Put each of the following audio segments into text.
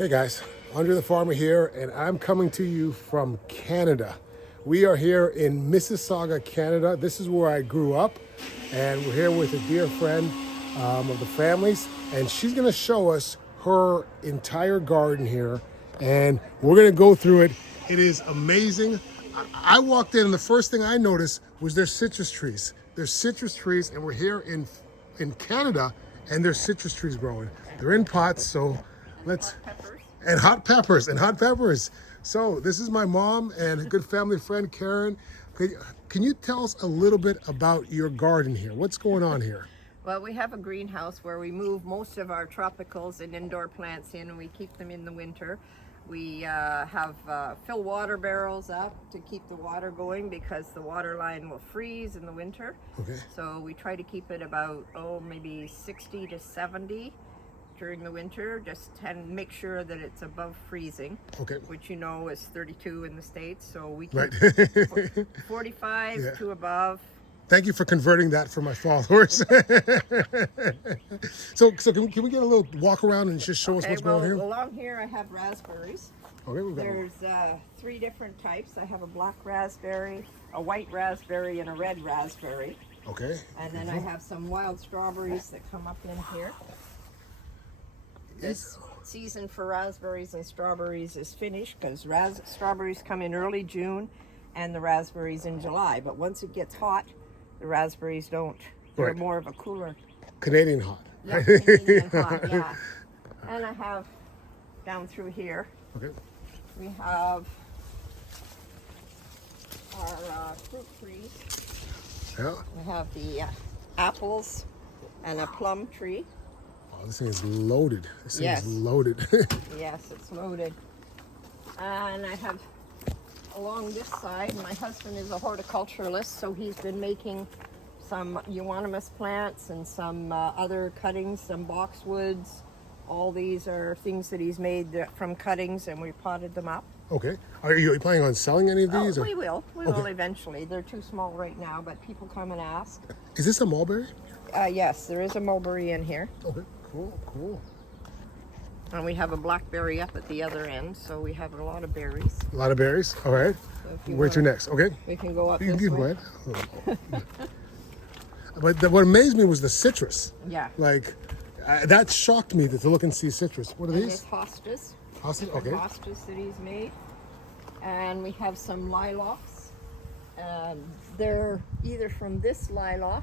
Hey guys, Andrethefarmer here, and I'm coming to you from Canada. We are here in Mississauga, Canada. This is where I grew up, and we're here with a dear friend of the family's, and she's going to show us her entire garden here, and we're going to go through it. It is amazing. I walked in, and the first thing I noticed was there's citrus trees. There's citrus trees, and we're here in Canada, and there's citrus trees growing. They're in pots, so let's... Hot peppers. So this is my mom and a good family friend, Karen. Can you tell us a little bit about your garden here? What's going on here? Well, we have a greenhouse where we move most of our tropicals and indoor plants in, and we keep them in the winter. We fill water barrels up to keep the water going because the water line will freeze in the winter. Okay. So we try to keep it about, maybe 60 to 70 during the winter, just to make sure that it's above freezing. Okay. Which you know is 32 in the States, so we keep right. 45 to above. Thank you for converting that for my followers. so can we get a little walk around and just show us what's going on here? Along here I have raspberries. Okay, There's 3 different types. I have a black raspberry, a white raspberry, and a red raspberry. Okay. And then I have some wild strawberries that come up in here. This season for raspberries and strawberries is finished because strawberries come in early June and the raspberries in July. But once it gets hot, the raspberries don't. They're more of a cooler. Canadian hot. Yeah, Canadian hot, yeah. And I have down through here, we have our fruit trees. Yeah. We have the apples and a plum tree. Oh, this thing is loaded. This thing Yes. is loaded. Yes, it's loaded. And I have along this side, my husband is a horticulturalist, so he's been making some euonymus plants and some other cuttings, some boxwoods. All these are things that he's made from cuttings, and we potted them up. Okay. Are you planning on selling any of these? We will. We will eventually. They're too small right now, but people come and ask. Is this a mulberry? Yes, there is a mulberry in here. Okay. Cool. And we have a blackberry up at the other end, so we have a lot of berries. A lot of berries. All right. So Where to next? Okay. We can go up You this can way. go ahead. But what amazed me was the citrus. Yeah. Like, that shocked me to look and see citrus. What are And these? it's hostas. Hostas? Okay. Hostas that he's made. And we have some lilacs. They're either from this lilac,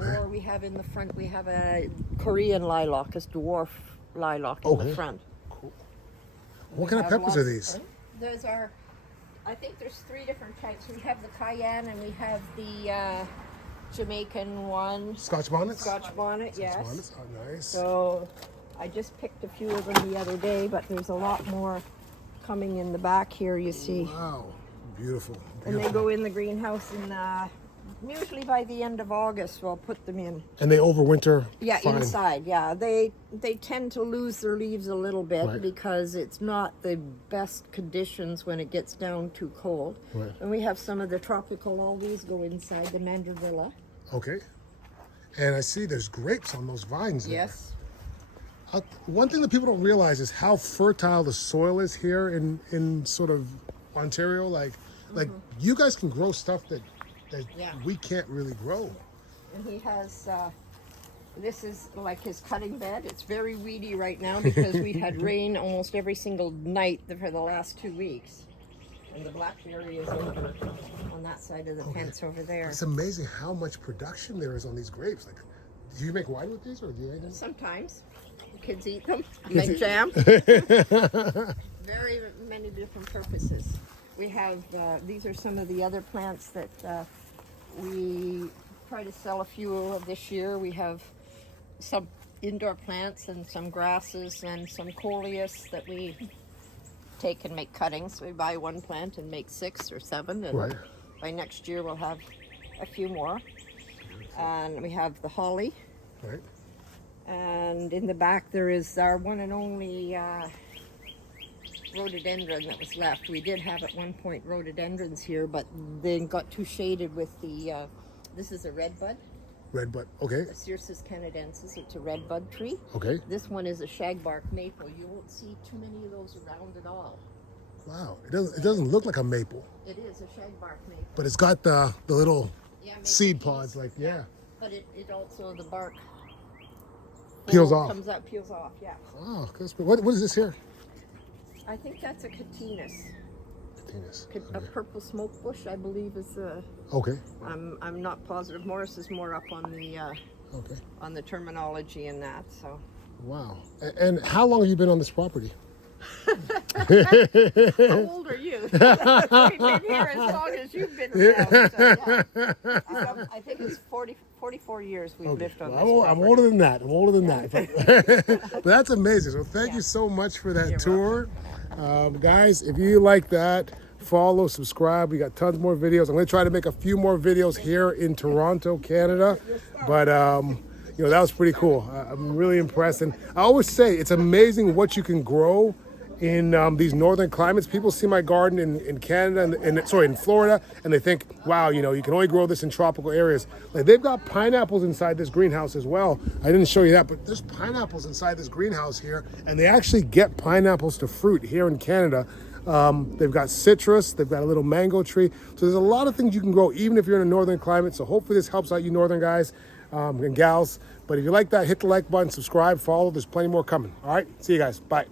or we have in the front, we have a Korean lilac, a dwarf lilac in the front. Cool. What kind of peppers are these? Those are, I think there's 3 different types. We have the cayenne and we have the Jamaican one. Scotch bonnets? Scotch bonnet, yes. Scotch bonnets, oh nice. So I just picked a few of them the other day, but there's a lot more coming in the back here, you see. Wow, beautiful. And they go in the greenhouse in usually by the end of August we'll put them in. And they overwinter fine. Inside, yeah. They tend to lose their leaves a little bit because it's not the best conditions when it gets down too cold. Right. And we have some of the tropical, all these go inside the mandravilla. Okay. And I see there's grapes on those vines there. Yes. One thing that people don't realize is how fertile the soil is here in sort of Ontario. Like you guys can grow stuff that we can't really grow. And he has, this is like his cutting bed. It's very weedy right now because we've had rain almost every single night for the last 2 weeks. And the blackberry is over on that side of the fence over there. It's amazing how much production there is on these grapes. Like, do you make wine with these, or do you eat them? Sometimes. The kids eat them, make jam. Very many different purposes. We have, these are some of the other plants that we try to sell a few of this year. We have some indoor plants and some grasses and some coleus that we take and make cuttings. We buy 1 plant and make 6 or 7, and by next year we'll have a few more. And we have the holly. Right. And in the back there is our one and only rhododendron that was left. We did have at one point rhododendrons here, but then got too shaded with the, this is a redbud. Redbud. Okay. The Cirsus canadensis, it's a redbud tree. Okay. This one is a shagbark maple. You won't see too many of those around at all. Wow. It doesn't look like a maple, It is a shagbark maple. but it's got the little Yeah, maple seed trees. pods. Like yeah. But it also, the bark Peels full off. Comes up, peels off, yeah. Oh, that's, what is this here? I think that's a catinus. Catinus. A purple smoke bush, I believe, is Okay. I'm not positive. Morris is more up on the Okay. on the terminology in that. So Wow. And how long have you been on this property? how old are you? We've been here as long as you've been around. So, yeah. I think it's 44 years we've lived on this property. I'm older than that. I'm older than that. But that's amazing. So thank you so much for that You're tour. Guys, if you like that, follow, subscribe. We got tons more videos. I'm going to try to make a few more videos here in Toronto, Canada. But, you know, that was pretty cool. I'm really impressed. And I always say it's amazing what you can grow in these northern climates. People see my garden in Canada and in Florida, and they think, wow, you know, you can only grow this in tropical areas. Like they've got pineapples inside this greenhouse as well. I didn't show you that, but there's pineapples inside this greenhouse here, and they actually get pineapples to fruit here in Canada. They've got citrus, they've got a little mango tree. So there's a lot of things you can grow even if you're in a northern climate. So hopefully this helps out you northern guys and gals. But if you like that, hit the like button, subscribe, follow. There's plenty more coming. All right, see you guys. Bye.